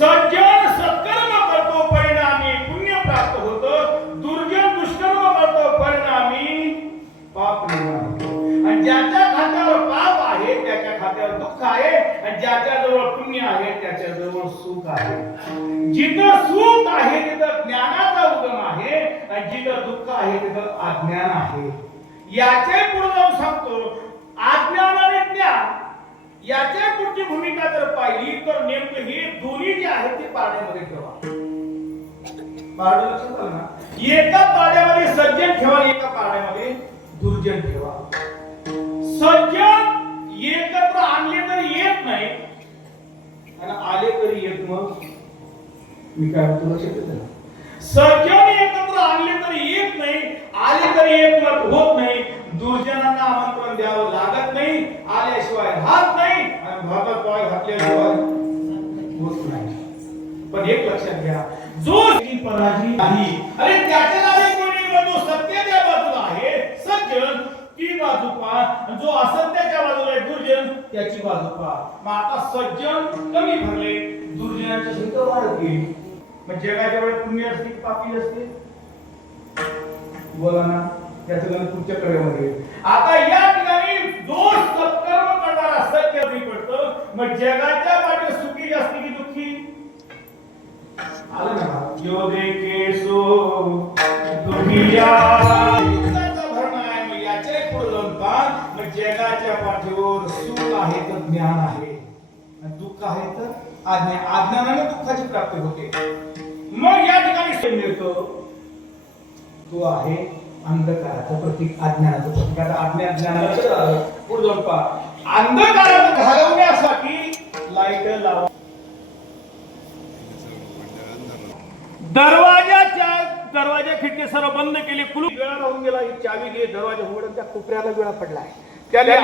सज्जन सत्कर्म करतो परिणामी पुण्य प्राप्त होतं, दुर्जन दुष्कर्म करतो परिणामी पाप निर्माण होतं. आणि ज्याच्या खात्यावर पाप आहे त्याच्या खात्यावर दुःख आहे, आणि ज्याच्याजवळ पुण्य आहे त्याच्याजवळ सुख आहे. जिथं सुख आहे तिथं ज्ञानाचा उगम आहे, आणि जिथं दुःख आहे तिथं अज्ञान आहे. याचे पुढे जाऊन सांगतो, अज्ञान आणि ज्ञान याच्या पुढची भूमिका जर पाहिली तर नेमकं हे दोन्ही जे आहेत ते पाण्यामध्ये ठेवा. पारड लक्षात आलं ना? एका पाण्यामध्ये सज्जन ठेवा, एका पाण्यामध्ये दुर्जन ठेवा. सज्जन एकत्र आणले तरी येत नाही, आणि आले तरी येत. मग मी काय तुला शिकवतो ना, सज्जन एकत्र आणले तरी येत नाही, आले तरी एकमत होत नाही. दुर्जनांना आमंत्रण द्यावं लागत नाही, आल्याशिवाय राहत नाही, आणि भातात पाय घातल्याशिवाय होत नाही. पण एक लक्षात घ्या, जो पराजी नाही, अरे त्याच्या नावे कोणी जो सत्य त्या बाजूला आहे सज्जन ती बाजू पहा, जो असत्याच्या बाजूला आहे दुर्जन त्याची बाजू पहा. मग आता सज्जन कमी भरले, दुर्जनाची संख्या वाढली. मग जगाच्या वेळेस पुण्य असते पापी असते? बोला ना, त्याचं गणित तुमच्या कडेमध्ये. आता या ठिकाणी दोष सत्कर्म करणारा सत्य पडतं. मग जगाच्या वाटे सुखी जास्त की दुःखी? आलं ना, यो देखेसो दुनिया भरणा आहे. मग याच्या पुढे जाऊन पहा, मग जगाच्या पाठीवर सुख आहे तर ज्ञान आहे, आणि दुःख आहे तर अज्ञान. अज्ञानाने दुःखाची प्राप्ती होते. मग या ठिकाणी मिळतो तो आहे अंधकाराचं प्रतीक, अज्ञानाचं प्रतीक. आता अज्ञान ज्ञानाला पुढे जाऊन पहा, अंधकाराला घालवण्यासाठी लाईट लावा. दरवाजा खिडकी सर्व बंद केले, कुलूप वेळा राहून गेला. ही चावी घे, दरवाजा उघडला, त्या कोपऱ्याला वेळा पडलाय. त्याला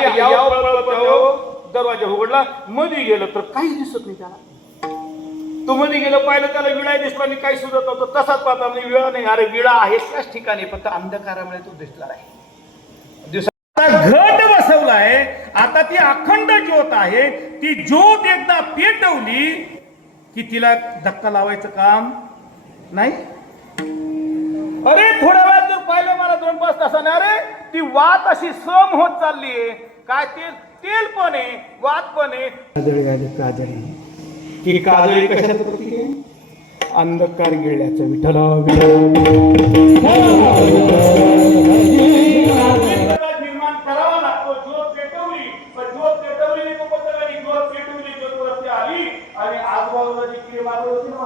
दरवाजा उघडला, मध्ये गेलं तर काही दिसत नाही त्याला. तो मध्ये गेलं, पाहिलं त्याला विळा दिसला आणि काही सुद्धा नव्हतं. तसाच पाहता म्हणजे विळा नाही, अरे विळा आहे त्याच ठिकाणी, फक्त अंधकारामुळे तो दिसला नाही. घट बसवलाय, आता ती अखंड ज्योत आहे. ती ज्योत एकदा पेटवली की तिला धक्का लावायचं काम नाही. अरे थोड्या वेळात जर पाहिलं मला 2-5 तासाने, अरे ती वात अशी सम होत चाललीये. काय तेल पण आहे, वात पण आहे. की काजळी कशाचं प्रतीक आहे? अंधकार गिळल्याचं. विठ्ठल निर्माण करावा लागतो. ज्योत पेटवली, पण ज्योत पेटवली तो पत्रकानी ज्योत पेटवली, ज्योत वरती आली, आणि आजूबाजूला जी किडे मारत होती ना,